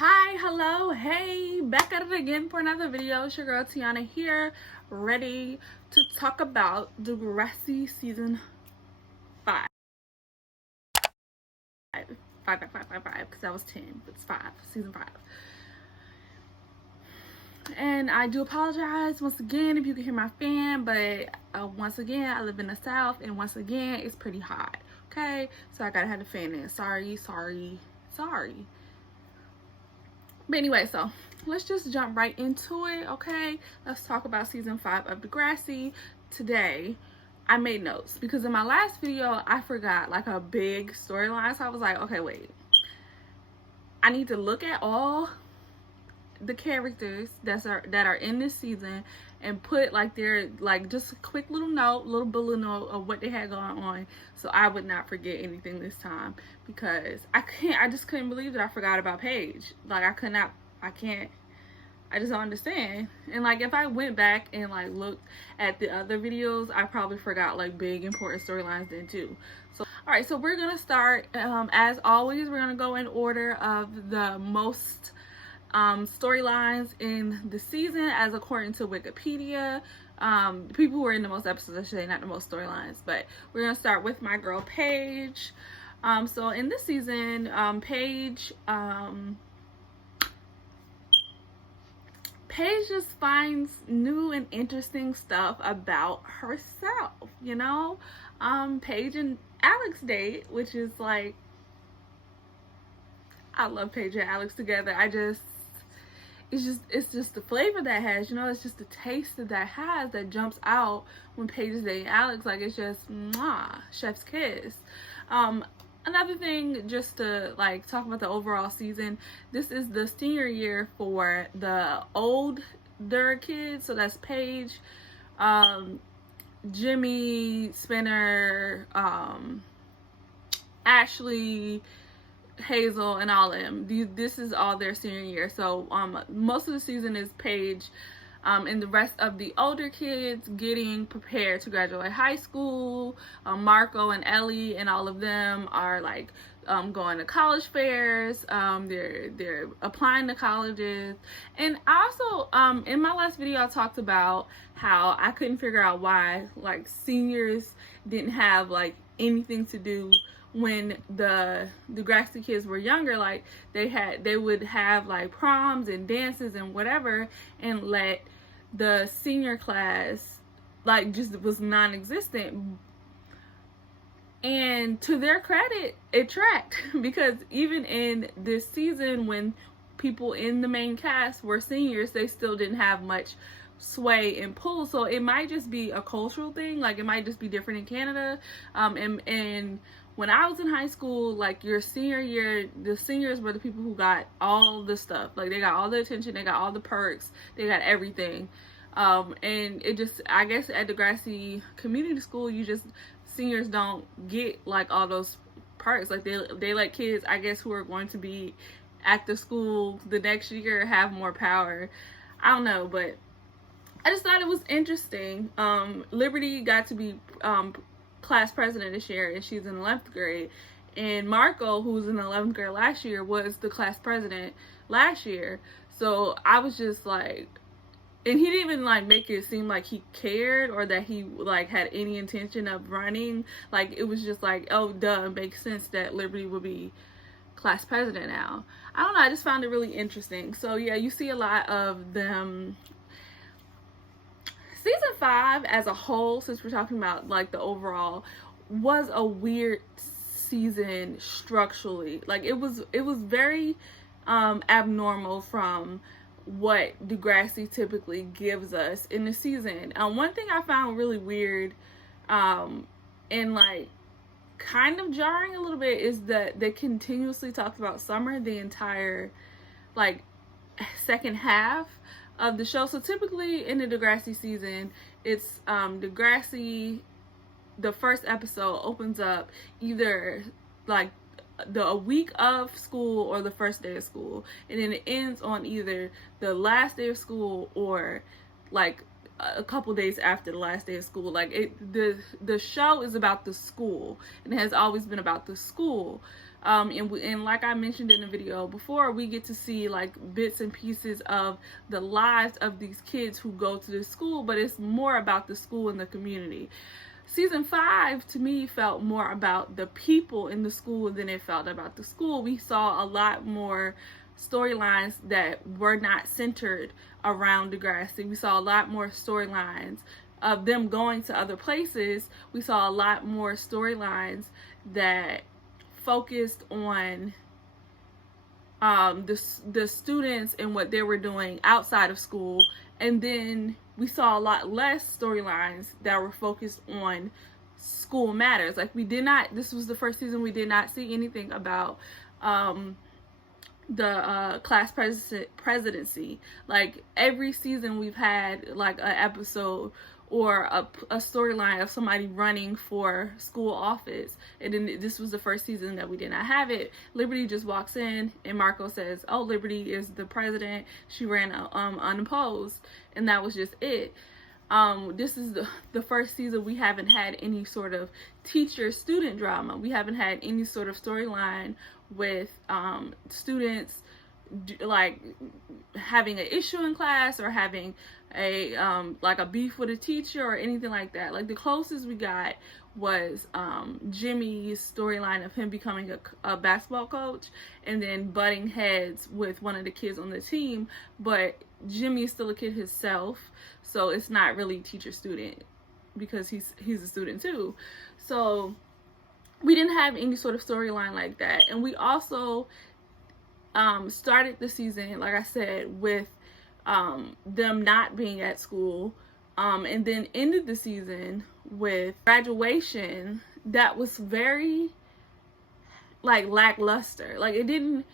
Hi, hello, hey, back at it again for another video. It's your girl Tiana here, ready to talk about Degrassi season 5. 5, because that was 10, but it's 5, season 5. And I do apologize once again if you can hear my fan, but once again, I live in the South, and once again, it's pretty hot, okay? So I gotta have the fan in. Sorry. But anyway, so let's just jump right into it, okay? Let's talk about season 5 of Degrassi. Today, I made notes because in my last video, I forgot like a big storyline. So I was like, okay, wait. I need to look at all the characters that are in this season and put like their just a quick little bullet note of what they had going on, so I would not forget anything this time, because I just couldn't believe that I forgot about Paige. Like I just don't understand. And like if I went back and like looked at the other videos, I probably forgot like big important storylines then too. So all right, so we're gonna start as always. We're gonna go in order of the most storylines in the season as according to Wikipedia. People who are in the most episodes, I should say, not the most storylines, but we're gonna start with my girl Paige. So in this season, Paige just finds new and interesting stuff about herself, you know. Paige and Alex date, which is like, I love Paige and Alex together. It's just the flavor that has, you know, it's just the taste that has that jumps out when Paige is dating Alex. Like, it's just mwah, chef's kiss. Another thing, just to like talk about the overall season, this is the senior year for the older kids. So that's Paige, Jimmy, Spinner, Ashley, Hazel, and all of them. This is all their senior year. So most of the season is Paige and the rest of the older kids getting prepared to graduate high school. Marco and Ellie and all of them are like going to college fairs. They're applying to colleges. And I also in my last video, I talked about how I couldn't figure out why like seniors didn't have like anything to do when the Degrassi kids were younger. Like they would have like proms and dances and whatever, and let the senior class like just was non-existent. And to their credit, it tracked, because even in this season when people in the main cast were seniors, they still didn't have much sway and pull. So it might just be a cultural thing, like it might just be different in Canada. And when I was in high school, like your senior year, the seniors were the people who got all the stuff. Like they got all the attention, they got all the perks, they got everything. And it just, I guess at Degrassi Community School, seniors don't get like all those perks. Like they let kids, I guess, who are going to be at the school the next year have more power. I don't know, but I just thought it was interesting. Liberty got to be class president this year, and she's in 11th grade. And Marco, who was in 11th grade last year, was the class president last year. So I was just like, and he didn't even like make it seem like he cared or that he like had any intention of running. Like it was just like, oh duh, it makes sense that Liberty will be class president now. I don't know, I just found it really interesting. So yeah, you see a lot of them. Season 5 as a whole, since we're talking about like the overall, was a weird season structurally. Like it was very abnormal from what Degrassi typically gives us in the season. One thing I found really weird and like kind of jarring a little bit is that they continuously talked about Summer the entire like second half of the show. So typically in the Degrassi season, it's Degrassi, the first episode opens up either like a week of school or the first day of school, and then it ends on either the last day of school or like a couple days after the last day of school. Like the show is about the school, and it has always been about the school. And like I mentioned in the video before, we get to see like bits and pieces of the lives of these kids who go to this school, but it's more about the school and the community. Season 5 to me felt more about the people in the school than it felt about the school. We saw a lot more storylines that were not centered around Degrassi. We saw a lot more storylines of them going to other places. We saw a lot more storylines that focused on the students and what they were doing outside of school, and then we saw a lot less storylines that were focused on school matters. Like this was the first season we did not see anything about the class presidency. Like every season we've had like an episode or a storyline of somebody running for school office, and then this was the first season that we did not have it. Liberty just walks in and Marco says, oh, Liberty is the president, she ran unopposed, and that was just it. This is the first season we haven't had any sort of teacher-student drama. We haven't had any sort of storyline with students like having an issue in class or having a like a beef with a teacher or anything like that. Like the closest we got was Jimmy's storyline of him becoming a basketball coach and then butting heads with one of the kids on the team, but Jimmy is still a kid himself, so it's not really teacher-student because he's a student too. So we didn't have any sort of storyline like that. And we also started the season, like I said, with them not being at school, and then ended the season with graduation that was very like lackluster. Like it didn't,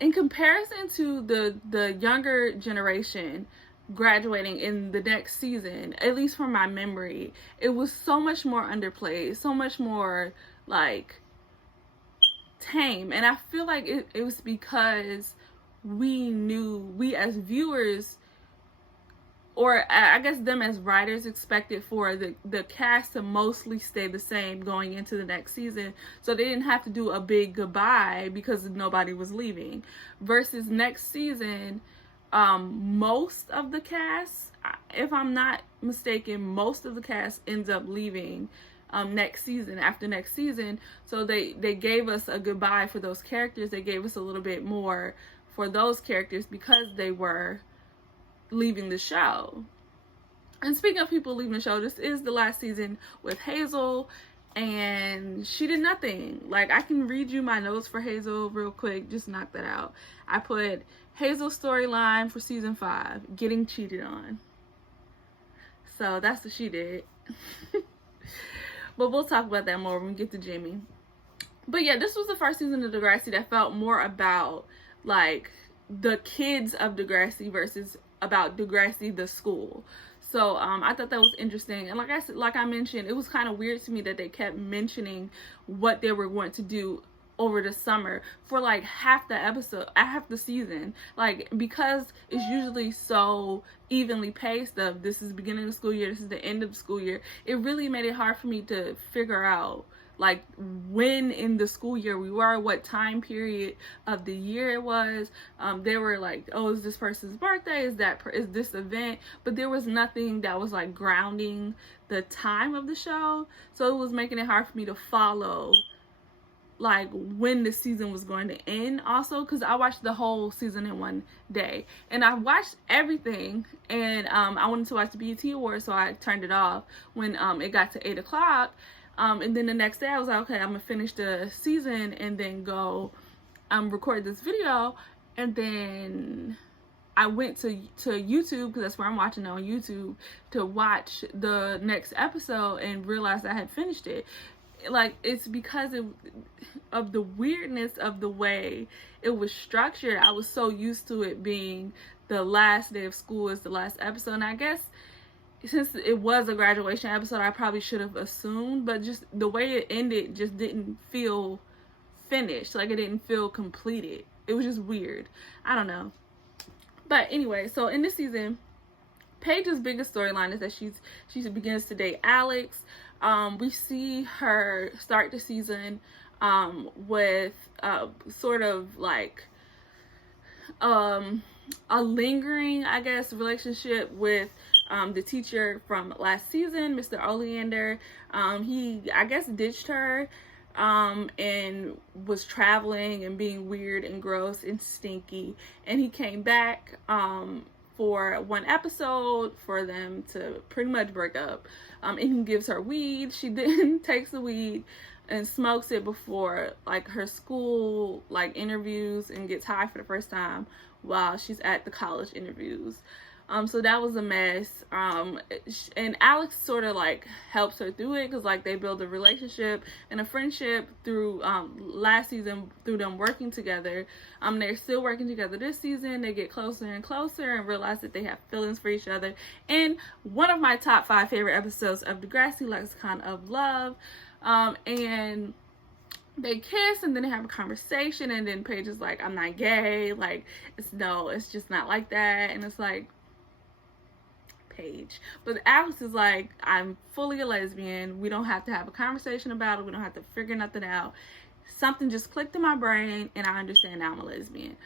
in comparison to the younger generation graduating in the next season, at least from my memory, it was so much more underplayed, so much more like tame. And I feel like it was because we as viewers, or I guess them as writers, expected for the cast to mostly stay the same going into the next season, so they didn't have to do a big goodbye because nobody was leaving. Versus next season, most of the cast, if I'm not mistaken, most of the cast ends up leaving next season, after next season. So they gave us a goodbye for those characters. They gave us a little bit more for those characters because they were leaving the show. And speaking of people leaving the show, this is the last season with Hazel, and she did nothing. Like, I can read you my notes for Hazel real quick, just knock that out. I put Hazel's storyline for season 5, getting cheated on. So that's what she did. But we'll talk about that more when we get to Jimmy. But yeah, this was the first season of Degrassi that felt more about like the kids of Degrassi versus about Degrassi the school. So I thought that was interesting. And like I mentioned, it was kind of weird to me that they kept mentioning what they were going to do over the summer for like half the season, like, because it's usually so evenly paced of this is the beginning of the school year, this is the end of the school year. It really made it hard for me to figure out like when in the school year we were, what time period of the year it was. They were like, oh, is this person's birthday, is this event, but there was nothing that was like grounding the time of the show, so it was making it hard for me to follow like when the season was going to end. Also, because I watched the whole season in one day, and I watched everything, and I wanted to watch the BET Awards, so I turned it off when it got to 8 o'clock. And then the next day I was like, okay, I'm gonna finish the season and then go record this video. And then I went to YouTube, because that's where I'm watching it, on YouTube, to watch the next episode, and realized I had finished it. Like, it's because of the weirdness of the way it was structured. I was so used to it being the last day of school is the last episode, and I guess since it was a graduation episode, I probably should have assumed, but just the way it ended just didn't feel finished. Like, it didn't feel completed. It was just weird. I don't know. But anyway, so in this season, Paige's biggest storyline is that she begins to date Alex. We see her start the season with sort of like a lingering, I guess, relationship with the teacher from last season, Mr. Oleander. He, I guess, ditched her and was traveling and being weird and gross and stinky. And he came back for one episode for them to pretty much break up. And he gives her weed. She then takes the weed and smokes it before like her school like interviews and gets high for the first time while she's at the college interviews. So that was a mess. And Alex sort of like helps her through it because like they build a relationship and a friendship through last season through them working together. They're still working together this season. They get closer and closer and realize that they have feelings for each other. And one of my top 5 favorite episodes of Degrassi, Lexicon of Love. And they kiss and then they have a conversation and then Paige is like, I'm not gay. Like, it's just not like that. And it's like, Paige. But Alex is like, I'm fully a lesbian. We don't have to have a conversation about it. We don't have to figure nothing out. Something just clicked in my brain and I understand now I'm a lesbian.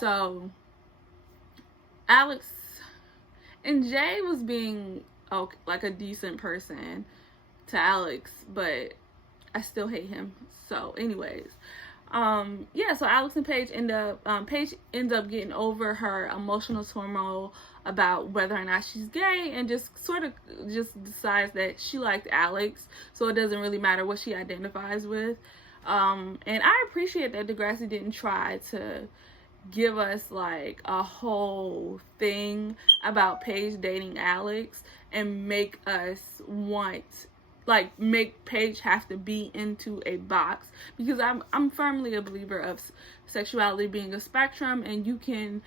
So Alex and Jay was being like a decent person to Alex, but I still hate him. So anyways, so Alex and Paige Paige ends up getting over her emotional turmoil about whether or not she's gay and just sort of just decides that she liked Alex, so it doesn't really matter what she identifies with. And I appreciate that Degrassi didn't try to give us like a whole thing about Paige dating Alex and make us make Paige have to be into a box, because I'm firmly a believer of sexuality being a spectrum, and you can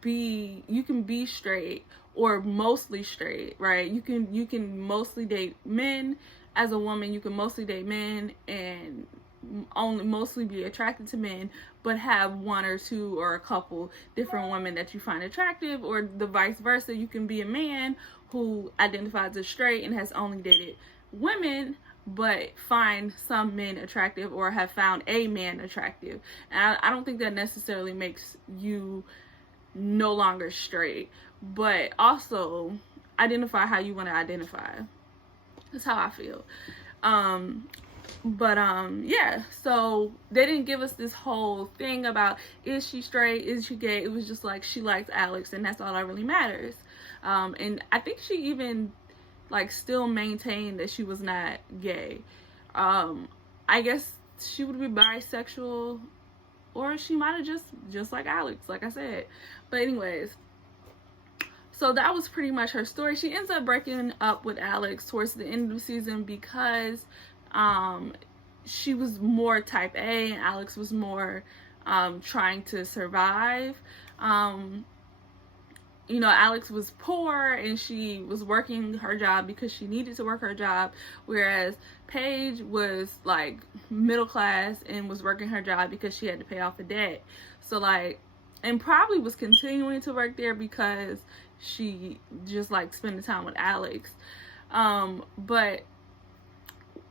be straight or mostly straight, right? You can mostly date men as a woman, you can mostly date men and only mostly be attracted to men, but have one or two or a couple different women that you find attractive, or the vice versa. You can be a man who identifies as straight and has only dated women but find some men attractive or have found a man attractive. And I don't think that necessarily makes you no longer straight, but also identify how you want to identify. That's how I feel. So they didn't give us this whole thing about is she straight, is she gay. It was just like she likes Alex and that's all that really matters. And I think she even like still maintained that she was not gay. I guess she would be bisexual, or she might have just like Alex, like I said. But anyways, so that was pretty much her story. She ends up breaking up with Alex towards the end of the season because she was more type A and Alex was more trying to survive. Alex was poor and she was working her job because she needed to work her job, whereas Paige was like middle class and was working her job because she had to pay off a debt. So like, and probably was continuing to work there because she just like spending time with Alex. But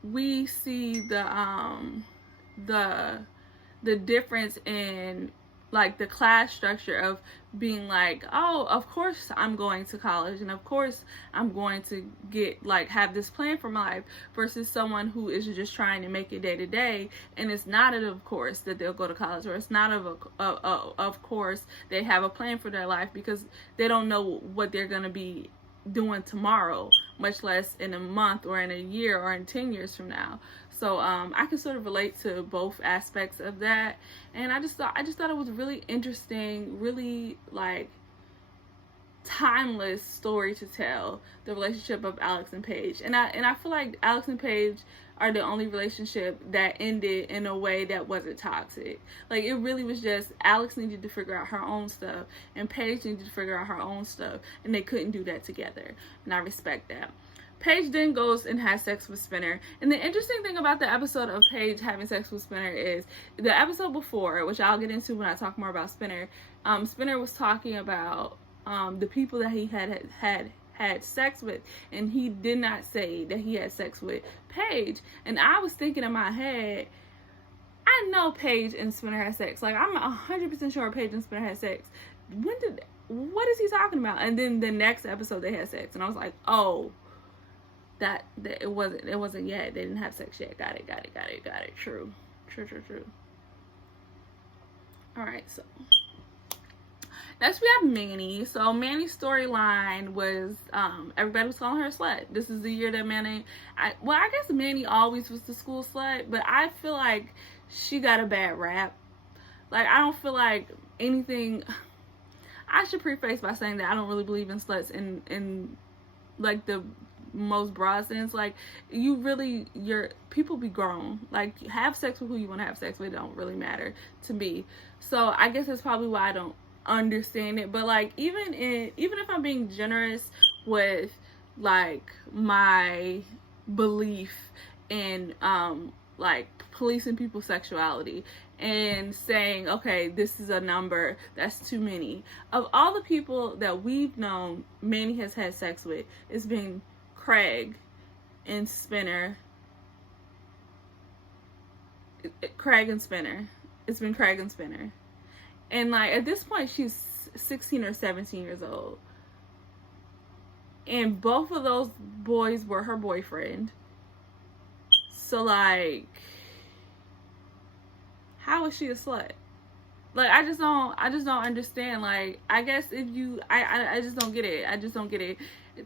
we see the difference in like the class structure of being like, oh, of course I'm going to college and of course I'm going to get like have this plan for my life, versus someone who is just trying to make it day to day, and it's not of course that they'll go to college, or it's not of course they have a plan for their life, because they don't know what they're going to be doing tomorrow, much less in a month or in a year or in 10 years from now. So I can sort of relate to both aspects of that, and I just thought it was really interesting, really like timeless story to tell, the relationship of Alex and Paige. And I feel like Alex and Paige are the only relationship that ended in a way that wasn't toxic. Like, it really was just Alex needed to figure out her own stuff and Paige needed to figure out her own stuff, and they couldn't do that together, and I respect that. Paige then goes and has sex with Spinner. And the interesting thing about the episode of Paige having sex with Spinner is the episode before, which I'll get into when I talk more about Spinner. Spinner was talking about the people that he had sex with, and he did not say that he had sex with Paige. And I was thinking in my head, I know Paige and Spinner had sex. Like, I'm 100% sure Paige and Spinner had sex. What is he talking about? And then the next episode they had sex, and I was like, oh, that it wasn't yet. They didn't have sex yet. Got it. True. All right, so next we have Nany. So Nany's storyline was everybody was calling her a slut. This is the year that Nany, I guess Nany always was the school slut, but I feel like she got a bad rap. Like, I don't feel like anything. I should preface by saying that I don't really believe in sluts in like the most broad sense. Like, your people be grown. Like, have sex with who you want to have sex with. It don't really matter to me. So I guess that's probably why I don't understand it. But like, even if I'm being generous with like my belief in like policing people's sexuality and saying, okay, this is a number that's too many. Of all the people that we've known Nany has had sex with, it's been Craig and Spinner. It's been Craig and Spinner. And like, at this point, she's 16 or 17 years old. And both of those boys were her boyfriend. So like, how is she a slut? Like, I just don't understand. Like, I guess if you, I just don't get it. I just don't get it.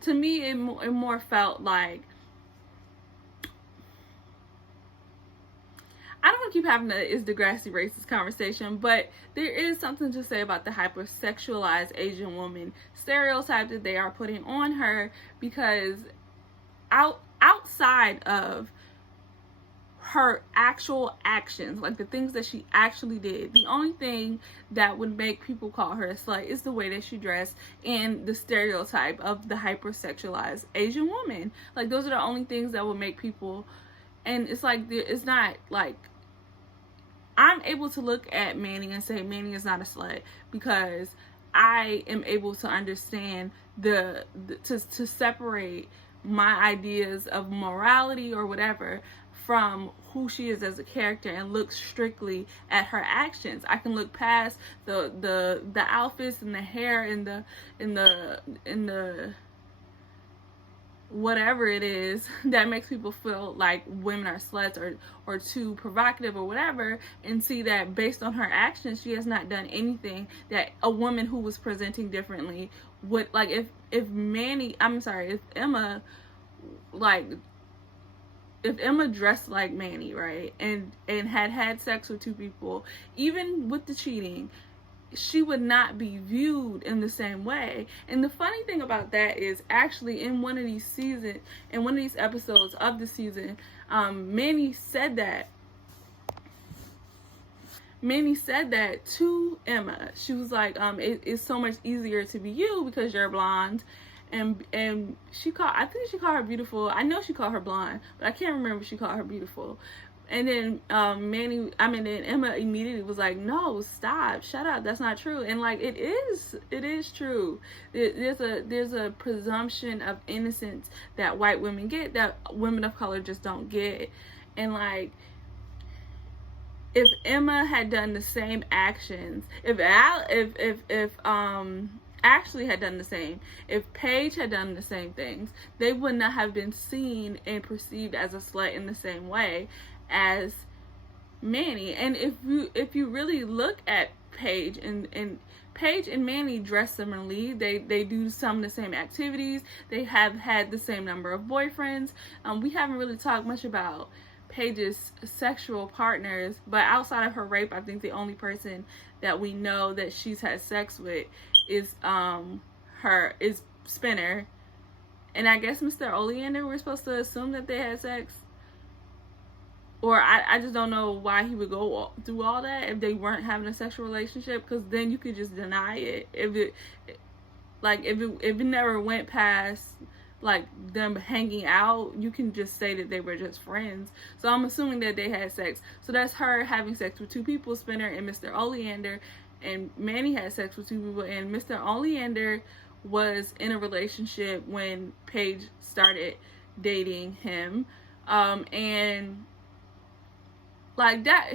To me, it more felt like, I don't want to keep having the is Degrassi racist conversation, but there is something to say about the hypersexualized Asian woman stereotype that they are putting on her, because outside of her actual actions, like the things that she actually did, the only thing that would make people call her a slut is the way that she dressed and the stereotype of the hypersexualized Asian woman. Like, those are the only things that would make people, and it's like, it's not like, I'm able to look at Nany and say Nany is not a slut because I am able to understand to separate my ideas of morality or whatever from who she is as a character and look strictly at her actions. I can look past the outfits and the hair and the whatever it is that makes people feel like women are sluts or too provocative or whatever, and see that based on her actions, she has not done anything that a woman who was presenting differently would. Like, if Emma dressed like Nany, right, and had sex with two people, even with the cheating, she would not be viewed in the same way. And the funny thing about that is, actually, in one of these episodes of the season, Nany said that to Emma. She was like, it's so much easier to be you because you're blonde. And I think she called her beautiful. I know she called her blonde, but I can't remember if she called her beautiful. And then then Emma immediately was like, no, stop, shut up, that's not true. And like, it is true. There's a presumption of innocence that white women get that women of color just don't get. And like, if Emma had done the same actions, if Ashley had done the same, if Paige had done the same things, they would not have been seen and perceived as a slut in the same way as Nany. And if you really look at Paige and Nany dress similarly, they do some of the same activities, they have had the same number of boyfriends. We haven't really talked much about Paige's sexual partners, but outside of her rape, I think the only person that we know that she's had sex with is Spinner. And I guess Mr. Oleander, we're supposed to assume that they had sex. Or I just don't know why he would go through all that if they weren't having a sexual relationship, because then you could just deny it. If it never went past like them hanging out, you can just say that they were just friends. So I'm assuming that they had sex. So that's her having sex with two people, Spinner and Mr. Oleander. And Nany had sex with two people, and Mr. Oleander was in a relationship when Paige started dating him. And like that,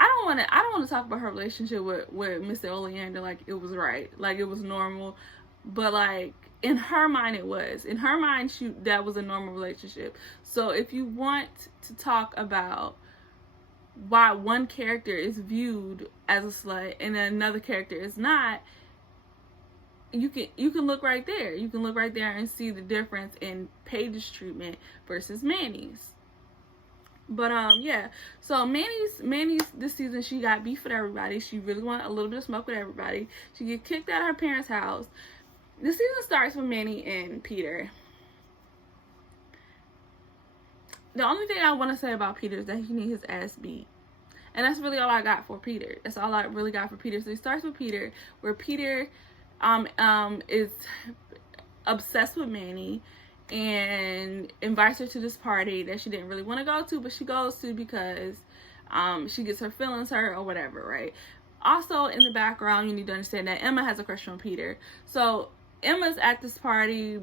I don't want to talk about her relationship with Mr. Oleander like it was right, like it was normal, but like in her mind it was. In her mind, that was a normal relationship. So if you want to talk about why one character is viewed as a slut and another character is not, you can look right there. You can look right there and see the difference in Paige's treatment versus Manny's. But yeah, so Manny's this season, she got beef with everybody. She really wanted a little bit of smoke with everybody. She get kicked out of her parents' house. The season starts with Manny and Peter. The only thing I want to say about Peter is that he needs his ass beat. And that's really all I got for Peter. That's all I really got for Peter. So he starts with Peter, where Peter is obsessed with Manny and invites her to this party that she didn't really want to go to, but she goes to because she gets her feelings hurt or whatever, right? Also, in the background, you need to understand that Emma has a crush on Peter. So Emma's at this party,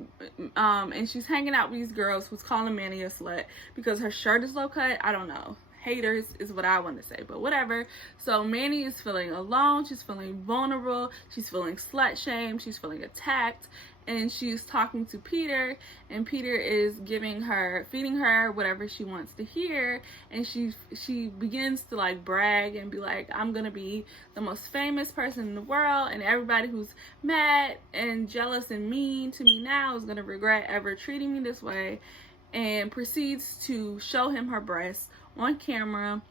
and she's hanging out with these girls who's calling Manny a slut because her shirt is low cut. I don't know. Haters is what I want to say, but whatever. So Manny is feeling alone. She's feeling vulnerable. She's feeling slut shamed. She's feeling attacked. And she's talking to Peter, and Peter is feeding her whatever she wants to hear, and she begins to like brag and be like, I'm gonna be the most famous person in the world, and everybody who's mad and jealous and mean to me now is gonna regret ever treating me this way, and proceeds to show him her breasts on camera.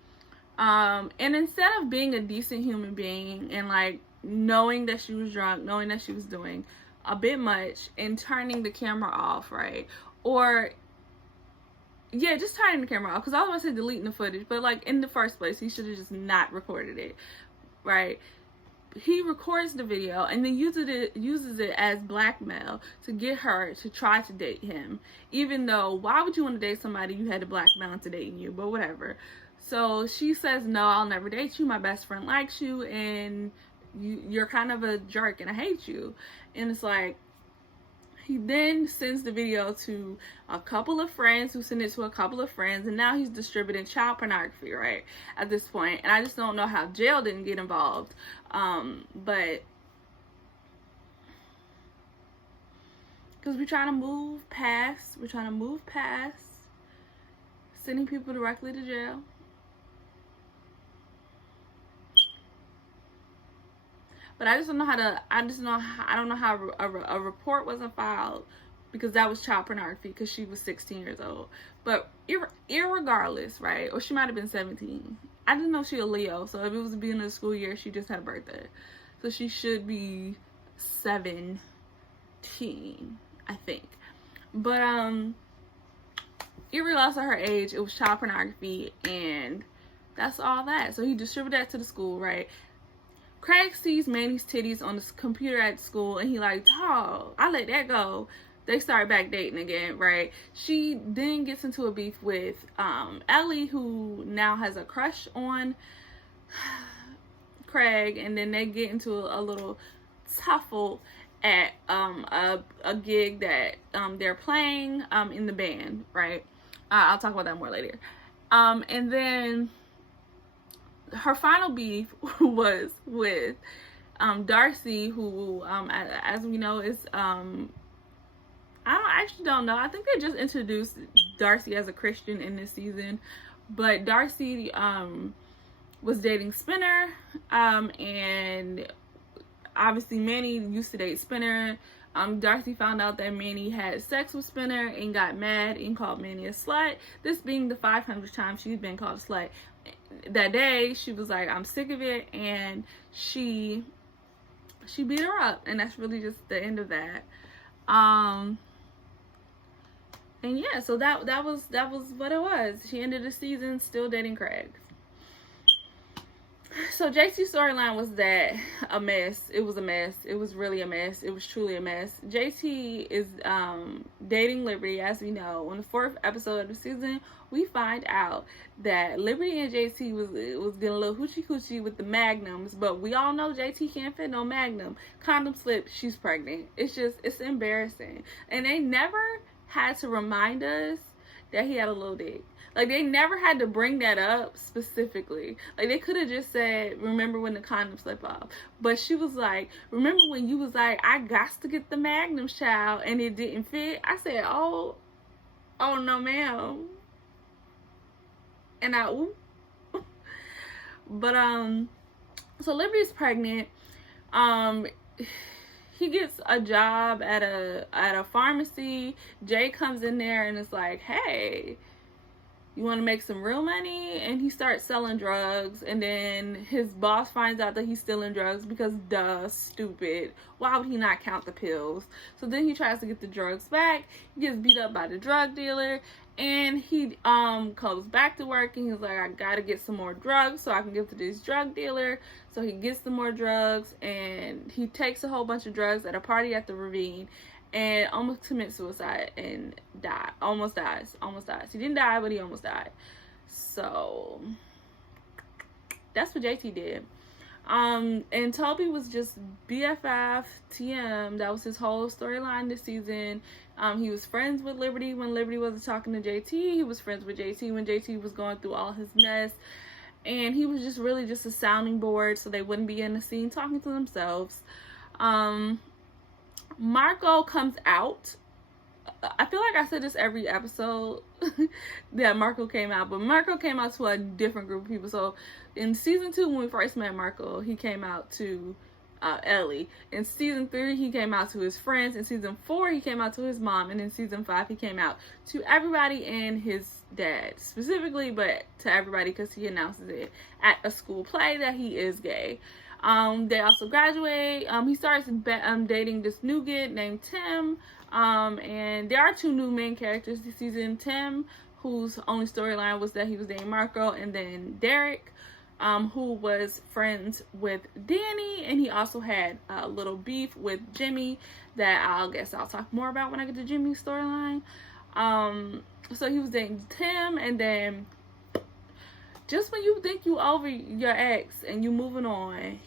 And instead of being a decent human being and like knowing that she was drunk, knowing that she was doing a bit much, and turning the camera off, right? Or yeah, just turning the camera off, because I was about to say deleting the footage, but like in the first place he should have just not recorded it, right? He records the video and then uses it as blackmail to get her to try to date him, even though why would you want to date somebody you had to blackmail into dating you? But whatever. So she says, no, I'll never date you, my best friend likes you, and you're kind of a jerk and I hate you. And it's like, he then sends the video to a couple of friends who send it to a couple of friends, and now he's distributing child pornography, right, at this point. And I just don't know how jail didn't get involved. But because we're trying to move past sending people directly to jail. But I don't know how a report wasn't filed, because that was child pornography, because she was 16 years old. But irregardless, right? Or she might have been 17. I didn't know she a Leo, so if it was the beginning of the school year, she just had a birthday. So she should be 17, I think. But irregardless of her age, it was child pornography, and that's all that. So he distributed that to the school, right? Craig sees Manny's titties on the computer at school, and he like, oh, I let that go. They start back dating again, right? She then gets into a beef with Ellie, who now has a crush on Craig, and then they get into a little tuffle at a gig that they're playing in the band, right? I'll talk about that more later. And then her final beef was with Darcy, who as we know is I actually don't know. I think they just introduced Darcy as a Christian in this season, but Darcy was dating Spinner, and obviously Manny used to date Spinner. Darcy found out that Manny had sex with Spinner and got mad and called Manny a slut, this being the 500th time she's been called a slut. That day she was like, I'm sick of it, and she beat her up, and that's really just the end of that. And yeah, so that was what it was. She ended the season still dating Craig. So JT's storyline was that a mess. It was a mess. It was really a mess. It was truly a mess. JT is dating Liberty, as we know. On the 4th episode of the season, we find out that Liberty and JT was getting a little hoochie coochie with the magnums, but we all know JT can't fit no magnum. Condom slip, she's pregnant. It's embarrassing. And they never had to remind us that he had a little dick. Like, they never had to bring that up specifically. Like, they could have just said, remember when the condom slipped off. But she was like, remember when you was like, I got to get the Magnum, child, and it didn't fit? I said, oh no, ma'am. And ooh. But, so Liberty's pregnant. He gets a job at a pharmacy. Jay comes in there and is like, hey, you want to make some real money? And he starts selling drugs, and then his boss finds out that he's stealing drugs because duh, stupid. Why would he not count the pills? So then he tries to get the drugs back. He gets beat up by the drug dealer, and he goes back to work, and he's like, I gotta get some more drugs so I can give to this drug dealer. So he gets some more drugs, and he takes a whole bunch of drugs at a party at the ravine, and almost commits suicide and almost dies. He didn't die, but he almost died. So that's what JT did. And Toby was just BFF, TM. That was his whole storyline this season. He was friends with Liberty when Liberty wasn't talking to JT. He was friends with JT when JT was going through all his mess. And he was just really just a sounding board so they wouldn't be in the scene talking to themselves. Marco comes out. I feel like I said this every episode that Marco came out, but Marco came out to a different group of people. So in season 2, when we first met Marco, he came out to Ellie. In season 3, he came out to his friends. In season 4, he came out to his mom. And in season 5, he came out to everybody and his dad specifically, but to everybody because he announces it at a school play that he is gay. They also graduate. He starts dating this new kid named Tim. And there are 2 new main characters this season. Tim, whose only storyline was that he was dating Marco, and then Derek, who was friends with Danny, and he also had a little beef with Jimmy that I guess I'll talk more about when I get to Jimmy's storyline. So he was dating Tim, and then just when you think you over your ex and you moving on,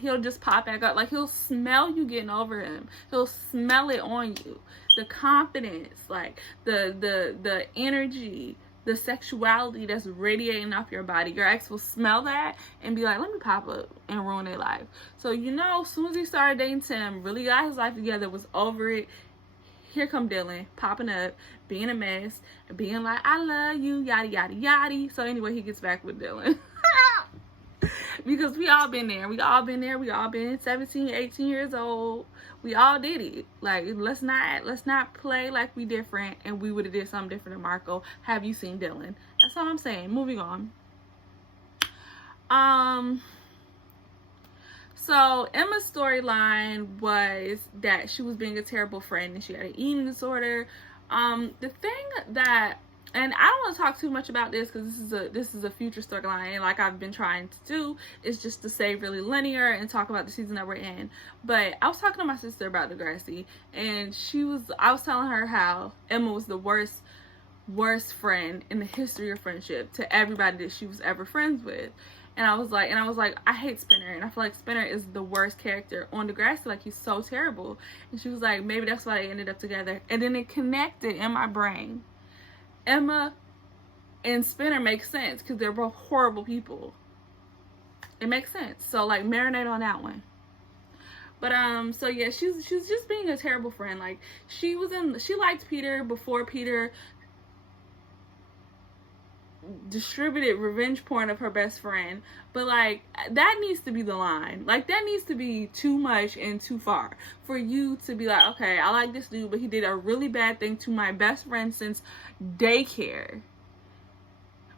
he'll just pop back up. Like, he'll smell you getting over him. He'll smell it on you. The confidence, like the energy, the sexuality that's radiating off your body. Your ex will smell that and be like, let me pop up and ruin their life. So, as soon as he started dating Tim, really got his life together, was over it, here come Dylan popping up, being a mess, being like, I love you, yada yada yada. So anyway, he gets back with Dylan. Because we all been there. We all been 17, 18 years old. We all did it. Like, let's not play like we different and we would have did something different than Marco. Have you seen Dylan? That's all I'm saying. Moving on. So Emma's storyline was that she was being a terrible friend and she had an eating disorder. The thing that, and I don't want to talk too much about this because this is a future storyline, and like I've been trying to do, is just to stay really linear and talk about the season that we're in. But I was talking to my sister about Degrassi, and I was telling her how Emma was the worst friend in the history of friendship to everybody that she was ever friends with. And I was like, I hate Spinner, and I feel like Spinner is the worst character on Degrassi. Like, he's so terrible. And she was like, maybe that's why they ended up together. And then it connected in my brain. Emma and Spinner make sense because they're both horrible people. It makes sense. So, like, marinate on that one. But so yeah, she's just being a terrible friend. Like, she liked Peter before Peter distributed revenge porn of her best friend, but like, that needs to be the line. Like, that needs to be too much and too far for you to be like, okay, I like this dude, but he did a really bad thing to my best friend since daycare.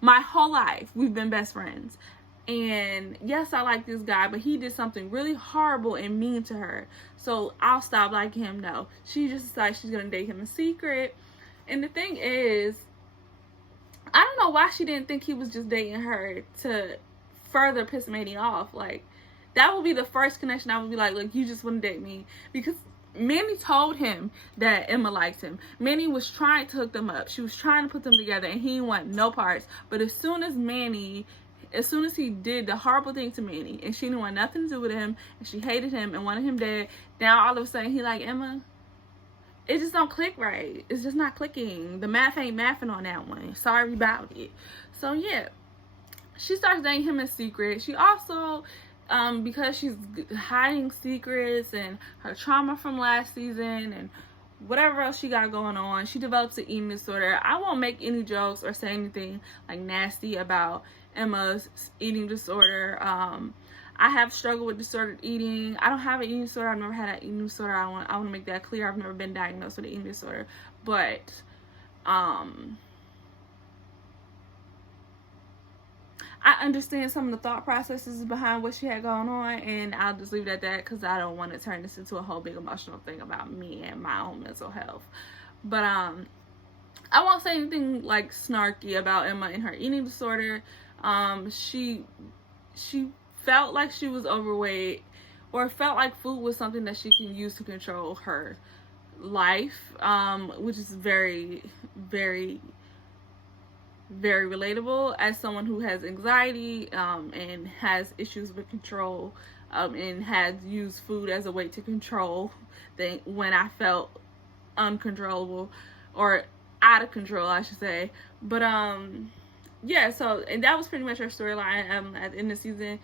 My whole life we've been best friends, and yes, I like this guy, but he did something really horrible and mean to her, so I'll stop liking him. No, she just decided she's gonna date him in secret. And the thing is, I don't know why she didn't think he was just dating her to further piss Manny off. Like, that would be the first connection. I would be like, look, you just wouldn't date me. Because Manny told him that Emma liked him. Manny was trying to hook them up. She was trying to put them together, and he didn't want no parts. But as soon as he did the horrible thing to Manny, and she didn't want nothing to do with him, and she hated him and wanted him dead, now all of a sudden he like Emma. it just don't click right. It's just not clicking. The math ain't mathing on that one. Sorry about it. So yeah, she starts dating him in secret. She also, because she's hiding secrets and her trauma from last season and whatever else she got going on, she develops an eating disorder. I won't make any jokes or say anything like nasty about Emma's eating disorder. I have struggled with disordered eating. I don't have an eating disorder. I've never had an eating disorder. I want to make that clear. I've never been diagnosed with an eating disorder. But I understand some of the thought processes behind what she had going on, and I'll just leave it at that because I don't want to turn this into a whole big emotional thing about me and my own mental health. But I won't say anything like snarky about Emma and her eating disorder. She felt like she was overweight, or felt like food was something that she can use to control her life, which is very, very, very relatable as someone who has anxiety and has issues with control, and has used food as a way to control when I felt uncontrollable, or out of control, I should say. But yeah, so, and that was pretty much her storyline at the end of the season.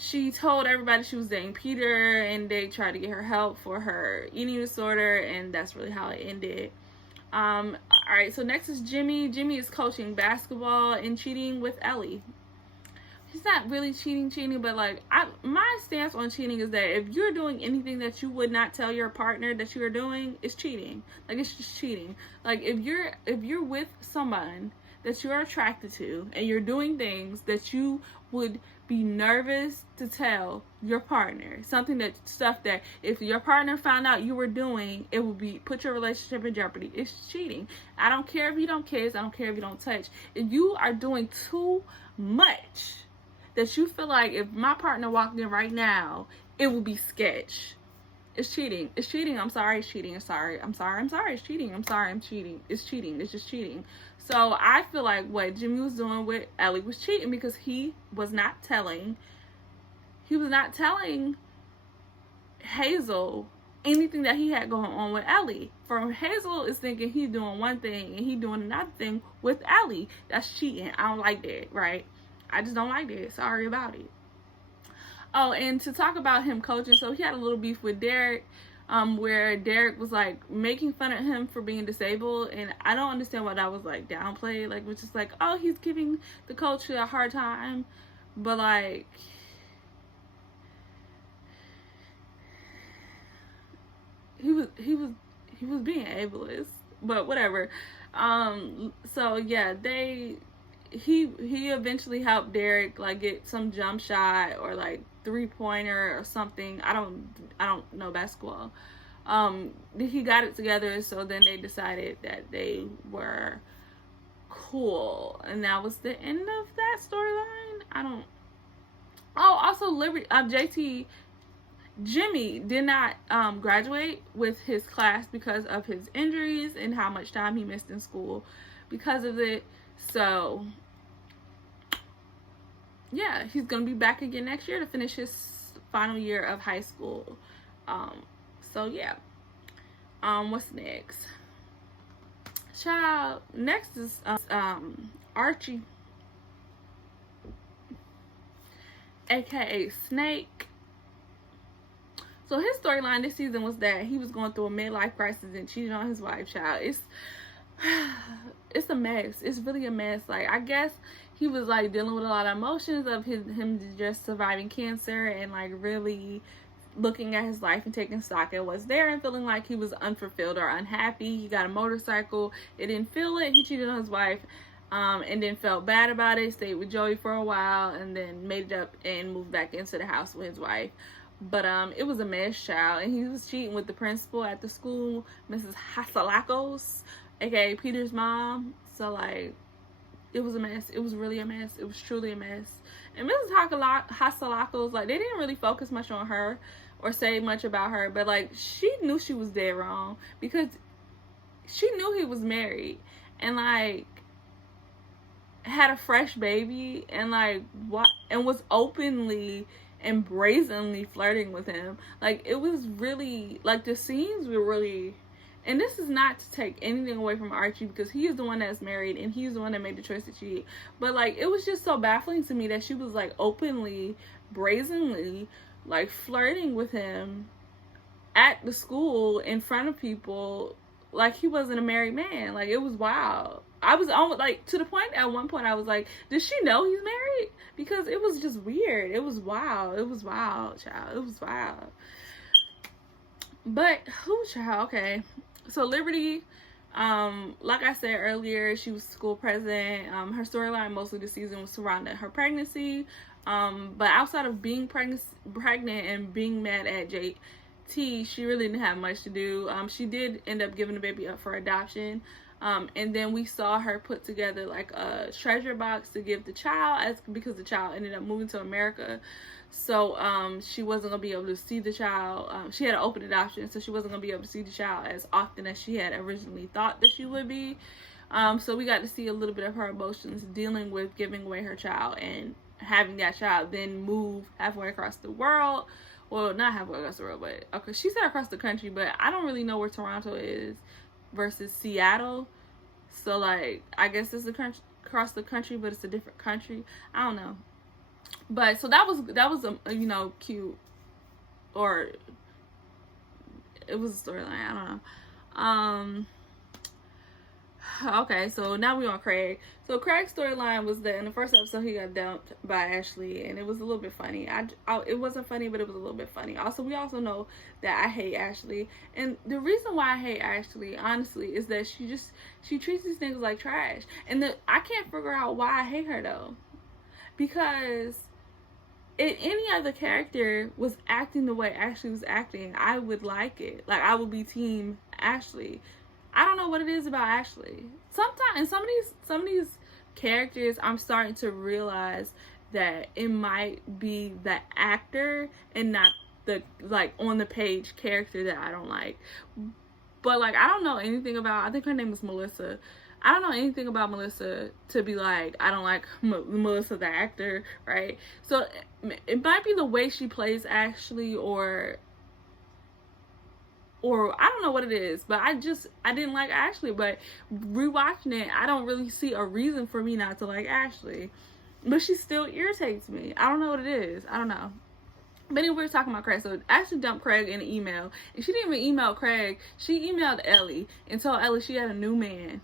She told everybody she was dating Peter, and they tried to get her help for her eating disorder, and that's really how it ended. Alright, so next is Jimmy. Jimmy is coaching basketball and cheating with Ellie. He's not really cheating, but like, my stance on cheating is that if you're doing anything that you would not tell your partner that you are doing, it's cheating. Like, it's just cheating. Like, if you're with someone that you're attracted to, and you're doing things that you would be nervous to tell your partner, stuff that if your partner found out you were doing, it would be put your relationship in jeopardy. It's cheating. I don't care if you don't kiss. I don't care if you don't touch. If you are doing too much that you feel like if my partner walked in right now, it would be sketch. It's cheating. It's cheating. I'm sorry. It's cheating. I'm sorry. I'm sorry. I'm sorry. It's cheating. I'm sorry. I'm cheating. It's cheating. It's just cheating. So I feel like what Jimmy was doing with Ellie was cheating, because he was not telling Hazel anything that he had going on with Ellie. For Hazel is thinking he's doing one thing and he doing another thing with Ellie. That's cheating. I don't like that, right? I just don't like that. Sorry about it. Oh, and to talk about him coaching, so he had a little beef with Derek, where Derek was like making fun of him for being disabled, and I don't understand why that was like downplayed. Like, which is like, oh, he's giving the coach a hard time, but like, he was being ableist, but whatever. So yeah, he eventually helped Derek like get some jump shot or like 3-pointer or something. I don't know basketball. He got it together, so then they decided that they were cool, and that was the end of that storyline. Also Jimmy did not graduate with his class because of his injuries and how much time he missed in school because of it. So yeah, he's gonna be back again next year to finish his final year of high school. So yeah. What's next? Child, next is Archie, aka Snake. So his storyline this season was that he was going through a midlife crisis and cheated on his wife. Child, it's a mess. It's really a mess. Like, I guess he was like dealing with a lot of emotions of him just surviving cancer, and like really looking at his life and taking stock at what's there, and feeling like he was unfulfilled or unhappy. He got a motorcycle, it didn't feel it. He cheated on his wife, and then felt bad about it. Stayed with Joey for a while, and then made it up and moved back into the house with his wife. But it was a mess, child, and he was cheating with the principal at the school, Mrs. Hasalakos, aka Peter's mom. So like, it was a mess. It was really a mess. It was truly a mess. And Mrs. Hasalakos, like, they didn't really focus much on her or say much about her, but like, she knew she was dead wrong, because she knew he was married and like had a fresh baby, and like what, and was openly and brazenly flirting with him. Like, it was really like, the scenes were really And this is not to take anything away from Archie, because he is the one that's married and he's the one that made the choice to cheat. But like, it was just so baffling to me that she was like openly, brazenly, like flirting with him at the school in front of people, like he wasn't a married man. Like, it was wild. I was almost like, to the point at one point I was like, does she know he's married? Because it was just weird. It was wild. It was wild, child. It was wild. But child, okay. So Liberty, like I said earlier, she was school president. Her storyline mostly this season was surrounding her pregnancy. But outside of being pregnant and being mad at JT, she really didn't have much to do. She did end up giving the baby up for adoption. And then we saw her put together like a treasure box to give the child, because the child ended up moving to America. So she wasn't going to be able to see the child. She had an open adoption, so she wasn't going to be able to see the child as often as she had originally thought that she would be. So we got to see a little bit of her emotions dealing with giving away her child and having that child then move halfway across the world. Well, not halfway across the world, but okay, she said across the country, but I don't really know where Toronto is versus Seattle. So like, I guess it's across the country, but it's a different country. I don't know. But so that was you know, cute, or it was a storyline. I don't know. Okay, so now we on Craig. So Craig's storyline was that in the first episode he got dumped by Ashley, and it was a little bit funny. It wasn't funny, but it was a little bit funny. Also, we also know that I hate Ashley, and the reason why I hate Ashley, honestly, is that she treats these niggas like trash, and I can't figure out why I hate her though, because if any other character was acting the way Ashley was acting, I would like it. Like, I would be team Ashley. I don't know what it is about Ashley. Sometimes some of these characters, I'm starting to realize that it might be the actor and not the like on the page character that I don't like. But like, I don't know anything about, I think her name is Melissa. I don't know anything about Melissa to be like, I don't like Melissa the actor, right? So it might be the way she plays Ashley, or I don't know what it is, but I didn't like Ashley. But rewatching it, I don't really see a reason for me not to like Ashley, but she still irritates me. I don't know what it is. I don't know. But anyway, we were talking about Craig. So Ashley dumped Craig in an email, and she didn't even email Craig. She emailed Ellie and told Ellie she had a new man,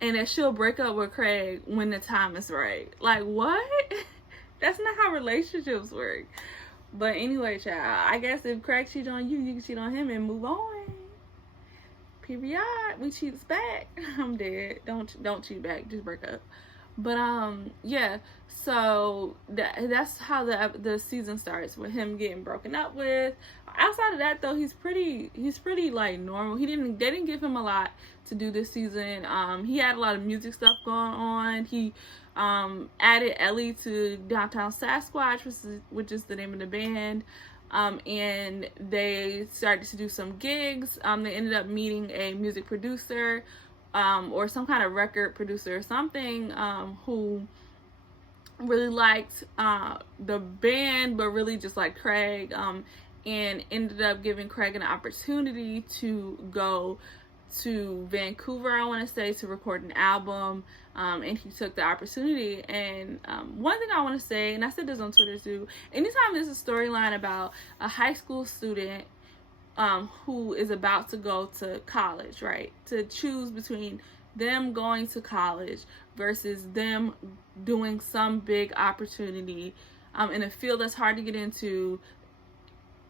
and that she'll break up with Craig when the time is right. Like, what? That's not how relationships work. But anyway, child, I guess if Craig cheated on you, you can cheat on him and move on. Period. We cheats back. I'm dead. Don't cheat back. Just break up. But yeah. So that's how the season starts, with him getting broken up with. Outside of that, though, he's pretty like normal. They didn't give him a lot to do this season. He had a lot of music stuff going on. He added Ellie to Downtown Sasquatch, which is the name of the band, and they started to do some gigs. They ended up meeting a music producer, or some kind of record producer or something, who really liked the band, but really just like Craig, and ended up giving Craig an opportunity to go to Vancouver, I want to say, to record an album, and he took the opportunity. And one thing I want to say, and I said this on Twitter too, anytime there's a storyline about a high school student who is about to go to college, right, to choose between them going to college versus them doing some big opportunity in a field that's hard to get into,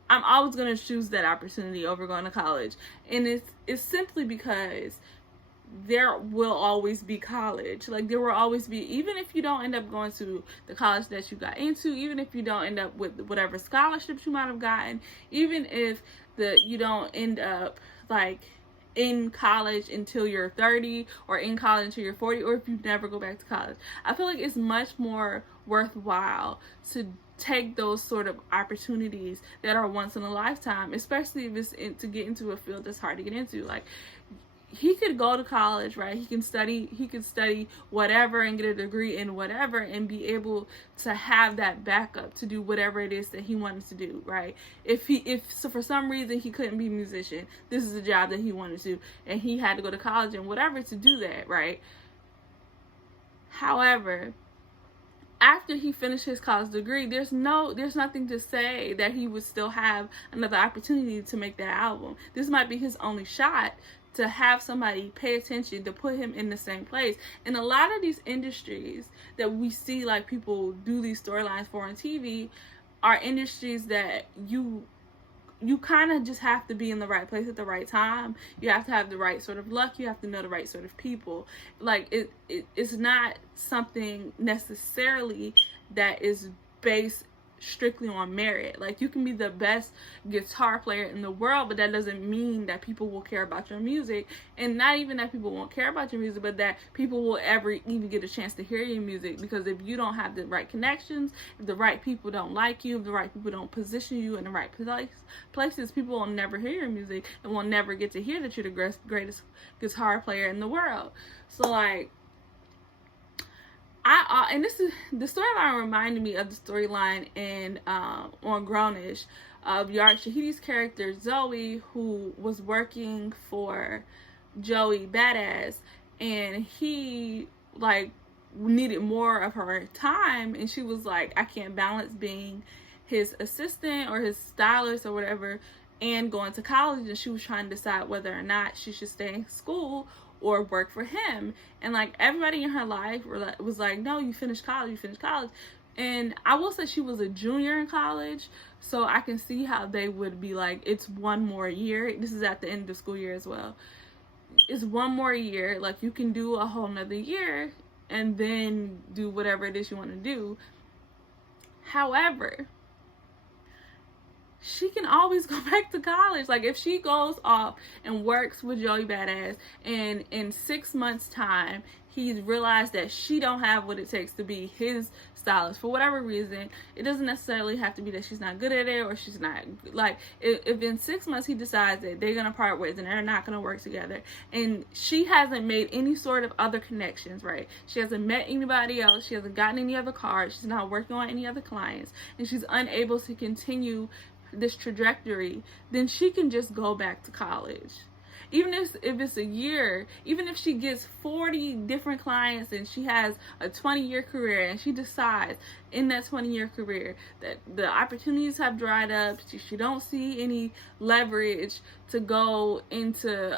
I'm always going to choose that opportunity over going to college. And it's simply because there will always be college. Like, there will always be, even if you don't end up going to the college that you got into, even if you don't end up with whatever scholarships you might have gotten, even if you don't end up like in college until you're 30, or in college until you're 40, or if you never go back to college, I feel like it's much more worthwhile to take those sort of opportunities that are once in a lifetime, especially if it's to get into a field that's hard to get into. Like, he could go to college, right? He could study whatever and get a degree in whatever and be able to have that backup to do whatever it is that he wanted to do, right? If so for some reason he couldn't be a musician, this is a job that he wanted to do, and he had to go to college and whatever to do that, right? However, after he finished his college degree, there's nothing to say that he would still have another opportunity to make that album. This might be his only shot to have somebody pay attention, to put him in the same place. And a lot of these industries that we see, like, people do these storylines for on TV, are industries that you kind of just have to be in the right place at the right time. You have to have the right sort of luck. You have to know the right sort of people. Like, it's not something necessarily that is based strictly on merit. Like, you can be the best guitar player in the world, but that doesn't mean that people will care about your music. And not even that people won't care about your music, but that people will ever even get a chance to hear your music. Because if you don't have the right connections, if the right people don't like you, if the right people don't position you in the right places, people will never hear your music and will never get to hear that you're the greatest guitar player in the world. So, like, and this is the storyline reminded me of the storyline in on Grownish of Yard Shahidi's character Zoe, who was working for Joey Badass, and he, like, needed more of her time, and she was like, I can't balance being his assistant or his stylist or whatever and going to college. And she was trying to decide whether or not she should stay in school or work for him. And, like, everybody in her life was like, no, you finished college. And I will say she was a junior in college, so I can see how they would be like, it's one more year. This is at the end of the school year as well. It's one more year. Like, you can do a whole nother year and then do whatever it is you want to do. However, she can always go back to college. Like, if she goes off and works with Joey Badass, and in 6 months time he's realized that she don't have what it takes to be his stylist for whatever reason, it doesn't necessarily have to be that she's not good at it or she's not, like, if in 6 months he decides that they're gonna part ways and they're not gonna work together, and she hasn't made any sort of other connections, right? She hasn't met anybody else, she hasn't gotten any other cards, she's not working on any other clients, and she's unable to continue this trajectory, then she can just go back to college. Even if it's a year, even if she gets 40 different clients and she has a 20-year career, and she decides in that 20-year career that the opportunities have dried up, she don't see any leverage to go into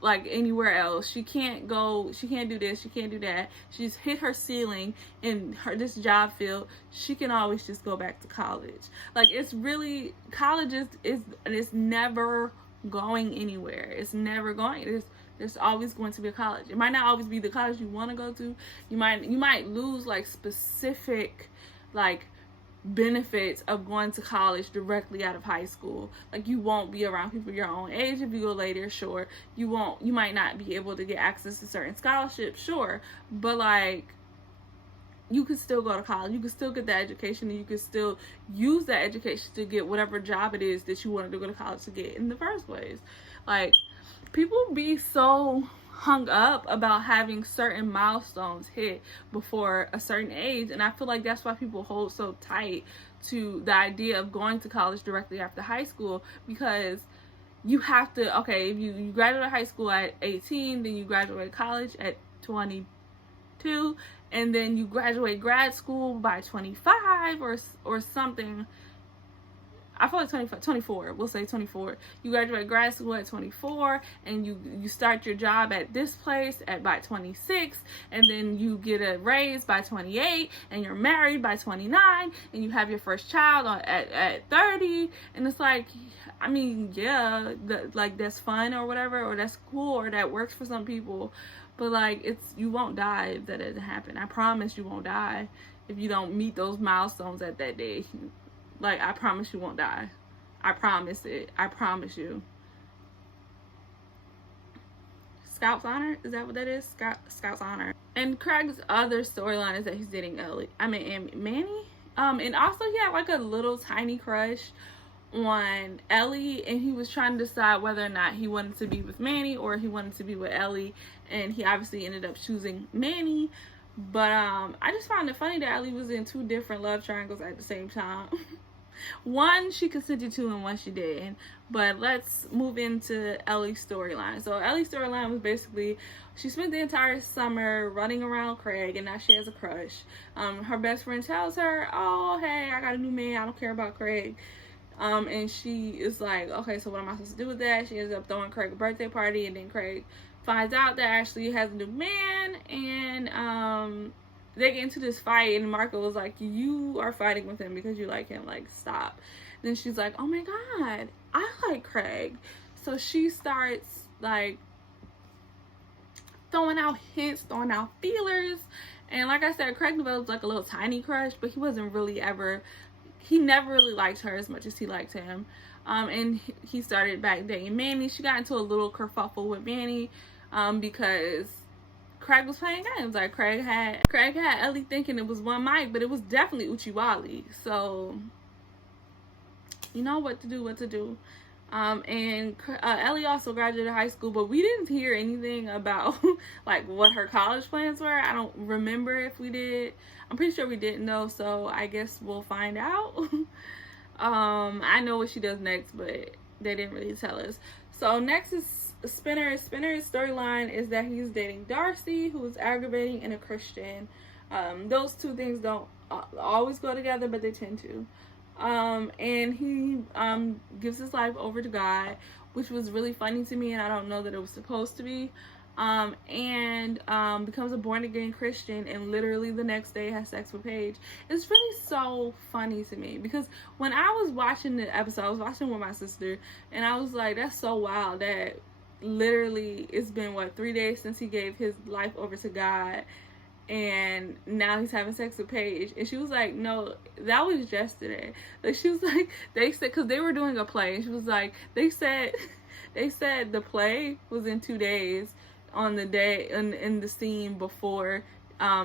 like anywhere else. She can't do this, she can't do that. She's hit her ceiling in this job field. She can always just go back to college. Like, it's really, college is never going anywhere. It's never going. There's always going to be a college. It might not always be the college you want to go to. You might lose, like, specific, like, benefits of going to college directly out of high school. Like, you won't be around people your own age if you go later, sure. You might not be able to get access to certain scholarships, sure. But, like, you could still go to college. You could still get that education, and you could still use that education to get whatever job it is that you wanted to go to college to get in the first place. Like, people be so hung up about having certain milestones hit before a certain age, and I feel like that's why people hold so tight to the idea of going to college directly after high school, because you have to, okay, if you graduate high school at 18, then you graduate college at 22, and then you graduate grad school by 25 or something. I feel like 24, we'll say 24. You graduate grad school at 24, and you start your job at this place by 26, and then you get a raise by 28, and you're married by 29, and you have your first child at 30, and it's like, I mean, yeah, like, that's fun or whatever, or that's cool, or that works for some people, but, like, you won't die if that doesn't happen. I promise you won't die if you don't meet those milestones at that day. Like, I promise you won't die. I promise it. I promise you. Scout's honor? Is that what that is? Scout's honor. And Craig's other storyline is that he's dating Manny. And also he had, like, a little tiny crush on Ellie, and he was trying to decide whether or not he wanted to be with Nany or he wanted to be with Ellie, and he obviously ended up choosing Nany. But I just found it funny that Ellie was in 2 different love triangles at the same time. One she consented to and one she didn't. But let's move into Ellie's storyline. So Ellie's storyline was basically, she spent the entire summer running around Craig, and now she has a crush. Her best friend tells her, oh, hey, I got a new man, I don't care about Craig. And she is like, okay, so what am I supposed to do with that? She ends up throwing Craig a birthday party, and then Craig finds out that Ashley has a new man, and they get into this fight, and Marco was like, you are fighting with him because you like him, like, stop. Then she's like, oh my god, I like Craig. So she starts like throwing out hints, throwing out feelers, and like I said, Craig developed like a little tiny crush, but he wasn't really ever, he never really liked her as much as he liked him. And he started back dating Nany. She got into a little kerfuffle with Nany because Craig was playing games. Like Craig had Ellie thinking it was one mic, but it was definitely Uchiwali. So you know what to do. And Ellie also graduated high school, but we didn't hear anything about like what her college plans were. I don't remember if we did. I'm pretty sure we didn't though, so I guess we'll find out. I know what she does next, but they didn't really tell us. So next is Spinner. Spinner's storyline is that he's dating Darcy, who is aggravating and a Christian. Those two things don't always go together, but they tend to. And he gives his life over to God, which was really funny to me, and I don't know that it was supposed to be. And becomes a born-again Christian, and literally the next day has sex with Paige. It's really so funny to me, because when I was watching the episode, I was watching with my sister, and I was like, that's so wild that literally it's been, 3 days since he gave his life over to God, and now he's having sex with Paige. And she was like, no, that was yesterday. Like, she was like, they said, because they were doing a play, and she was like, they said the play was in 2 days, on the day in the scene before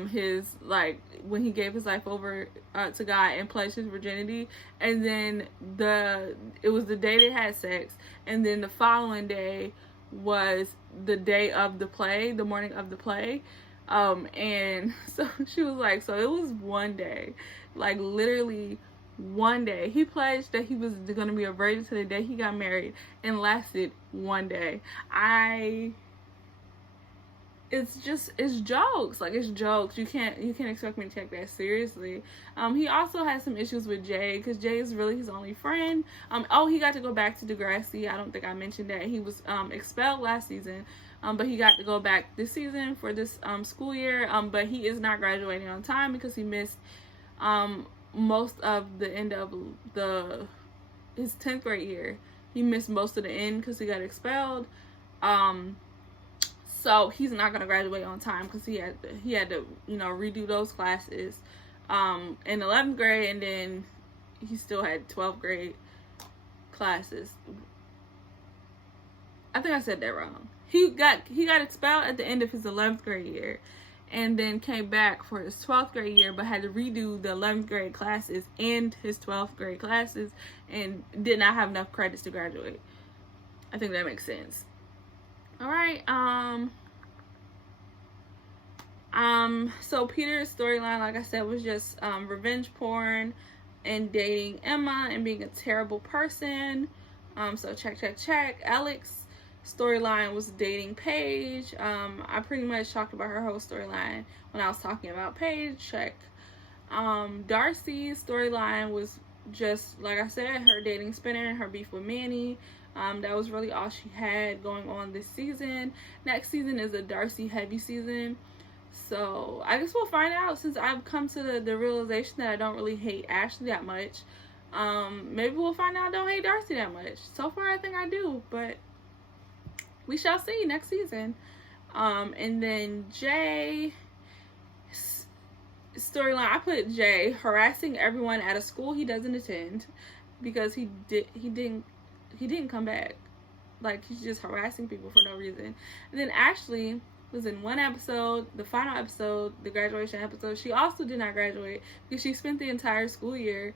his, like, when he gave his life over to God and pledged his virginity, and then it was the day they had sex, and then the following day was the day of the play, the morning of the play. And so she was like, so it was one day, like literally one day. He pledged that he was going to be a virgin to the day he got married, and lasted one day. It's jokes. Like, it's jokes. You can't expect me to take that seriously. He also has some issues with Jay, because Jay is really his only friend. He got to go back to Degrassi. I don't think I mentioned that. He was expelled last season, but he got to go back this season for this school year. But he is not graduating on time because he missed most of the end of his 10th grade year. He missed most of the end because he got expelled. So he's not gonna graduate on time because he had to redo those classes in 11th grade, and then he still had 12th grade classes. I think I said that wrong. He got expelled at the end of his 11th grade year, and then came back for his 12th grade year, but had to redo the 11th grade classes and his 12th grade classes, and did not have enough credits to graduate. I think that makes sense. All right. So Peter's storyline, like I said, was just revenge porn and dating Emma and being a terrible person. So check. Alex's storyline was dating Paige. I pretty much talked about her whole storyline when I was talking about Paige. Check. Darcy's storyline was just, like I said, her dating Spinner and her beef with Nany. That was really all she had going on this season. Next season is a Darcy heavy season, so I guess we'll find out, since I've come to the realization that I don't really hate Ashley that much. Maybe we'll find out I don't hate Darcy that much. So far I think I do, but we shall see next season. And then Jay storyline, I put Jay harassing everyone at a school he doesn't attend, because he didn't come back. Like, he's just harassing people for no reason. And then Ashley was in one episode, the final episode, the graduation episode. She also did not graduate because she spent the entire school year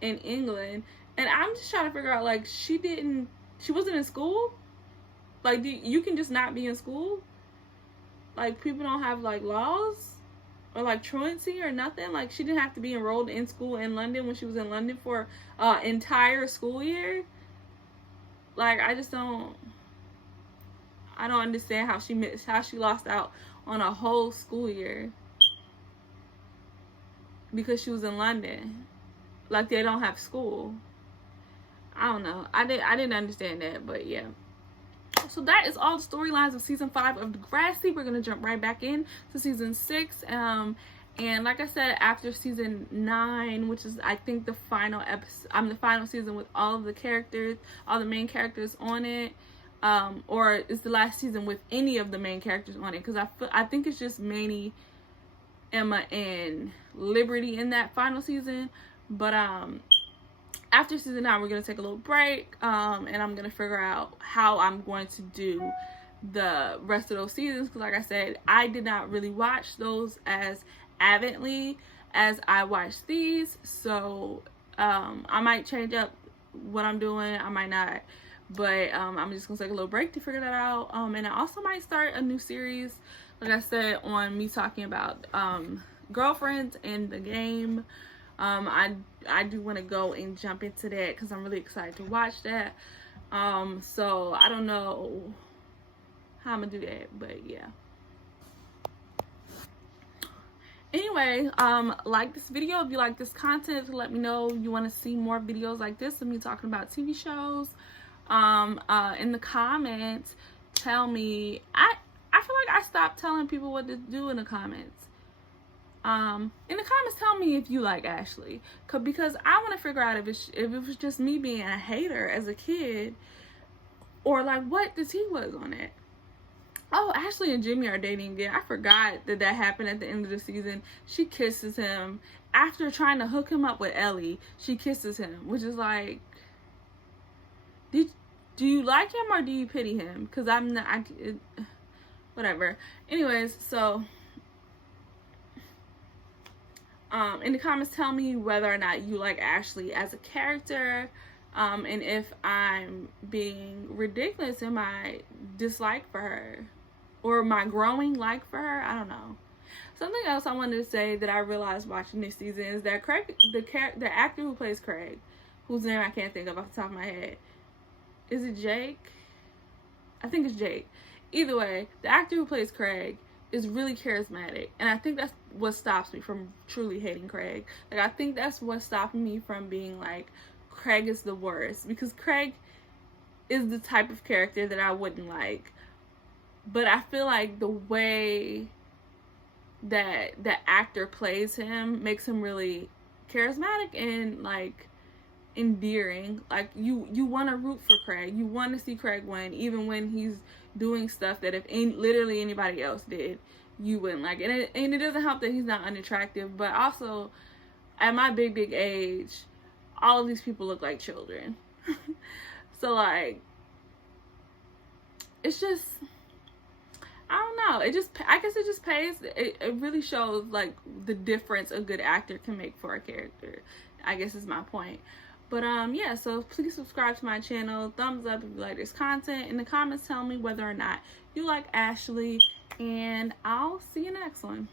in England, And I'm just trying to figure out, like, she wasn't in school? Like, you can just not be in school? Like, people don't have, like, laws? Or, like, truancy or nothing? Like, she didn't have to be enrolled in school in London when she was in London for entire school year? Like, I don't understand how she lost out on a whole school year because she was in London. Like, they don't have school. I don't know. I didn't understand that, but yeah. So that is all the storylines of season 5 of Degrassi. We're gonna jump right back in to season 6. And like I said, after season 9, which is I think the final episode, the final season with all of the characters, all the main characters on it, or it's the last season with any of the main characters on it, because I think it's just Nany, Emma, and Liberty in that final season. But after season 9, we're gonna take a little break, and I'm gonna figure out how I'm going to do the rest of those seasons, because like I said, I did not really watch those as avidly as I watched these. So I might change up what I'm doing, I might not, but I'm just gonna take a little break to figure that out. And I also might start a new series, like I said, on me talking about girlfriends in the game. I do want to go and jump into that because I'm really excited to watch that. So I don't know how I'm gonna do that, but yeah. Anyway, like this video if you like this content. Let me know you want to see more videos like this of me talking about TV shows. In the comments, tell me. I feel like I stopped telling people what to do in the comments. In the comments, tell me if you like Ashley, because I want to figure out if it was just me being a hater as a kid, or like what the tea was on it. Oh, Ashley and Jimmy are dating again. I forgot that happened at the end of the season. She kisses him after trying to hook him up with Ellie. She kisses him, which is like, do you like him or do you pity him? Because I'm not. Whatever. Anyways, so. In the comments, tell me whether or not you like Ashley as a character, and if I'm being ridiculous in my dislike for her, or my growing like for her. I don't know. Something else I wanted to say that I realized watching this season is that Craig, the actor who plays Craig, whose name I can't think of off the top of my head, is it Jake? I think it's Jake. Either way, the actor who plays Craig is really charismatic, and I think that's what stops me from truly hating Craig. Like, I think that's what stopped me from being like, Craig is the worst, because Craig is the type of character that I wouldn't like. But I feel like the way that the actor plays him makes him really charismatic and like endearing. Like, you want to root for Craig. You want to see Craig win, even when he's doing stuff that if literally anybody else did, you wouldn't like. And it doesn't help that he's not unattractive, but also at my big age, all of these people look like children. So like, it's just, I don't know, I guess it just pays, it really shows like the difference a good actor can make for a character, I guess is my point. But yeah, so please subscribe to my channel, thumbs up if you like this content. In the comments, tell me whether or not you like Ashley, and I'll see you next one.